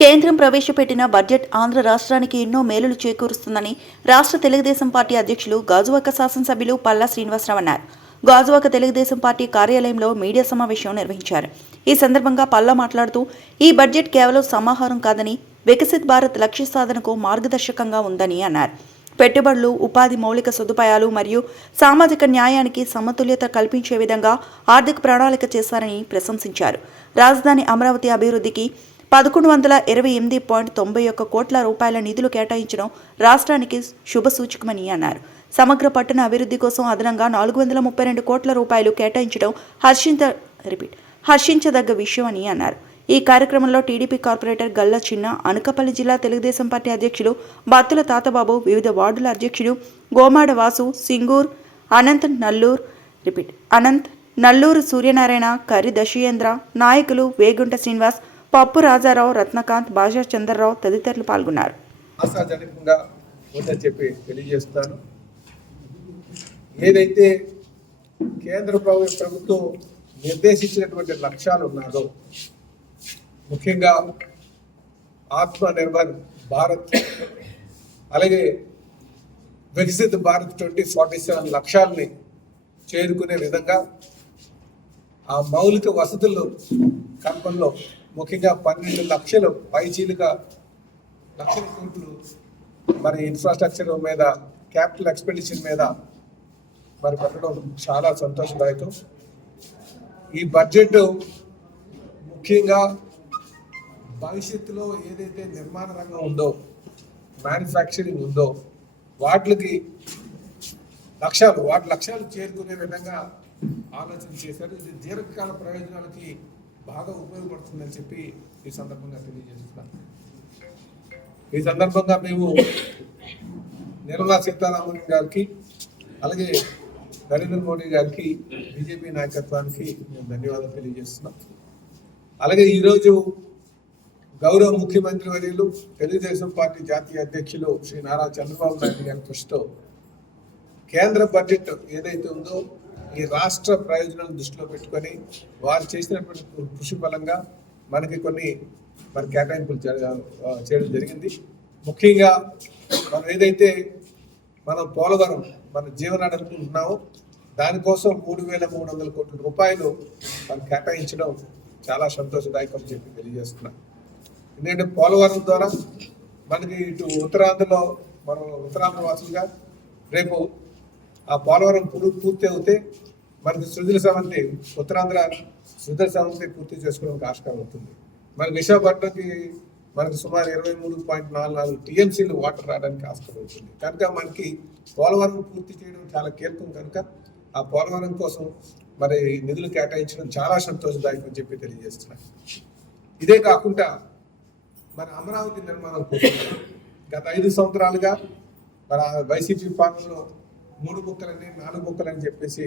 కేంద్రం ప్రవేశపెట్టిన బడ్జెట్ ఆంధ్ర రాష్ట్రానికి ఎన్నో మేలులు చేకూరుస్తుందని రాష్ట్ర తెలుగుదేశం పార్టీ అధ్యక్షులు గాజువాక శాసనసభ్యులు పల్లా శ్రీనివాసరావు అన్నారు. గాజువాక తెలుగుదేశం పార్టీ కార్యాలయంలో మీడియా సమావేశం నిర్వహించారు. ఈ సందర్భంగా పల్లా మాట్లాడుతూ ఈ బడ్జెట్ కేవలం సమాహారం కాదని వికసిత్ భారత్ లక్ష్య సాధనకు మార్గదర్శకంగా ఉందని అన్నారు. పెట్టుబడులు, ఉపాధి, మౌలిక సదుపాయాలు మరియు సామాజిక న్యాయానికి సమతుల్యత కల్పించే విధంగా ఆర్థిక ప్రణాళిక చేశారని ప్రశంసించారు. రాజధాని అమరావతి అభివృద్ధికి 1128.91 కోట్ల రూపాయల నిధులు కేటాయించడం రాష్ట్రానికి శుభసూచకమని అన్నారు. సమగ్ర పట్టణ అభివృద్ధి కోసం అదనంగా 432 కోట్ల రూపాయలు కేటాయించడం హర్షించదగ్గ విషయమని అన్నారు. ఈ కార్యక్రమంలో టీడీపీ కార్పొరేటర్ గల్లా చిన్న, అనకాపల్లి జిల్లా తెలుగుదేశం పార్టీ అధ్యక్షులు బత్తుల తాతబాబు, వివిధ వార్డుల అధ్యక్షులు గోమాడ వాసు, సింగూర్ అనంత్, నల్లూరు సూర్యనారాయణ, కర్రి దశయేంద్ర, నాయకులు వేగుంట శ్రీనివాస్, పప్పు రాజారావు, రత్నకాంత్, భాషా చంద్రరావు తదితరులు పాల్గొన్నారు. తెలియజేస్తాను. ఏదైతే కేంద్ర ప్రభుత్వం నిర్దేశించినటువంటి లక్ష్యాలు ఉన్నారో, ముఖ్యంగా ఆత్మ నిర్భర్ భారత్, అలాగే వికసిత్ భారత్ 2047 లక్ష్యాలని చేరుకునే విధంగా ఆ మౌలిక వసతులు కల్పనలో ముఖ్యంగా 12 లక్షల పైచీలిక లక్షల కోట్లు మరి ఇన్ఫ్రాస్ట్రక్చర్ మీద, క్యాపిటల్ ఎక్స్పెండిచర్ మీద మరి పెట్టడం చాలా సంతోషదాయకం. ఈ బడ్జెట్ ముఖ్యంగా భవిష్యత్తులో ఏదైతే నిర్మాణ రంగం ఉందో, మ్యానుఫ్యాక్చరింగ్ ఉందో, వాటి లక్ష్యాలు చేరుకునే విధంగా ఆలోచన చేశారు. ఇది దీర్ఘకాల ప్రయోజనాలకి బాగా ఉపయోగపడుతుందని చెప్పి ఈ సందర్భంగా తెలియజేస్తున్నాను. ఈ సందర్భంగా మేము నిర్మలా సీతారామన్ గారికి, అలాగే నరేంద్ర మోడీ గారికి, బీజేపీ నాయకత్వానికి మేము ధన్యవాదాలు తెలియజేస్తున్నాం. అలాగే ఈరోజు గౌరవ ముఖ్యమంత్రి వర్యులు, తెలుగుదేశం పార్టీ జాతీయ అధ్యక్షులు శ్రీ నారా చంద్రబాబు నాయుడు గారి కృషితో కేంద్ర బడ్జెట్ ఏదైతే ఉందో ఈ రాష్ట్ర ప్రయోజనాలను దృష్టిలో పెట్టుకొని వారు చేసినటువంటి కృషి ఫలంగా మనకి కొన్ని కేటాయింపులు చేయడం జరిగింది. ముఖ్యంగా మనం పోలవరం జీవనాడి అనుకుంటున్నామో దానికోసం 3,300 కోట్ల రూపాయలు మనం కేటాయించడం చాలా సంతోషదాయకం చెప్పి తెలియజేస్తున్నాం. ఎందుకంటే పోలవరం ద్వారా మనకి ఇటు ఉత్తరాంధ్రలో మనం ఉత్తరాంధ్ర వాసులుగా రేపు ఆ పోలవరం పూర్తి అవుతే మనకి ఉత్తరాంధ్ర సృజల సమంతి పూర్తి చేసుకోవడానికి ఆస్కారం అవుతుంది. మన విశాఖపట్నంకి మనకి సుమారు 23.44 టీఎంసీలు వాటర్ రావడానికి ఆస్కారం అవుతుంది. కనుక మనకి పోలవరం పూర్తి చేయడం చాలా కీలకం. కనుక ఆ పోలవరం కోసం మరి నిధులు కేటాయించడం చాలా సంతోషదాయకం చెప్పి తెలియజేస్తున్నాను. ఇదే కాకుండా మన అమరావతి నిర్మాణం కోసం గత 5 సంవత్సరాలుగా మన వైసీపీ పాలనలో 3 ముక్కలని 4 ముక్కలని చెప్పేసి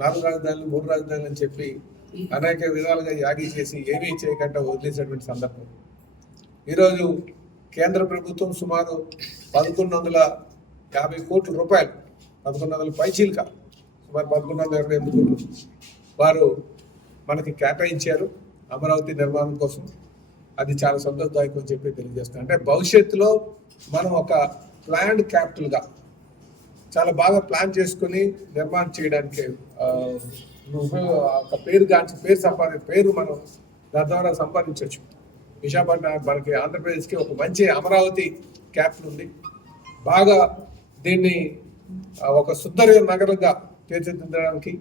4 రాజధానులు 3 రాజధానులు అని చెప్పి అనేక విధాలుగా యాగి చేసి ఏమీ చేయకుండా వదిలేసినటువంటి సందర్భం. ఈరోజు కేంద్ర ప్రభుత్వం సుమారు 1,150 కోట్ల రూపాయలు, 1,100 పైచీలక సుమారు 1,128 కోట్లు వారు మనకి కేటాయించారు అమరావతి నిర్మాణం కోసం. అది చాలా సంతోషదాయకం అని చెప్పి తెలియజేస్తాను. అంటే భవిష్యత్తులో మనం ఒక ప్లాన్డ్ క్యాపిటల్గా చాలా బాగా ప్లాన్ చేసుకుని నిర్మాణం చేయడానికి ఒక పేరు మనం దాని ద్వారా సంపాదించవచ్చు. విశాఖపట్నం మనకి ఆంధ్రప్రదేశ్కి ఒక మంచి అమరావతి క్యాపిటల్ ఉంది. బాగా దీన్ని ఒక సుందర నగరంగా తీర్చిదిద్దడానికి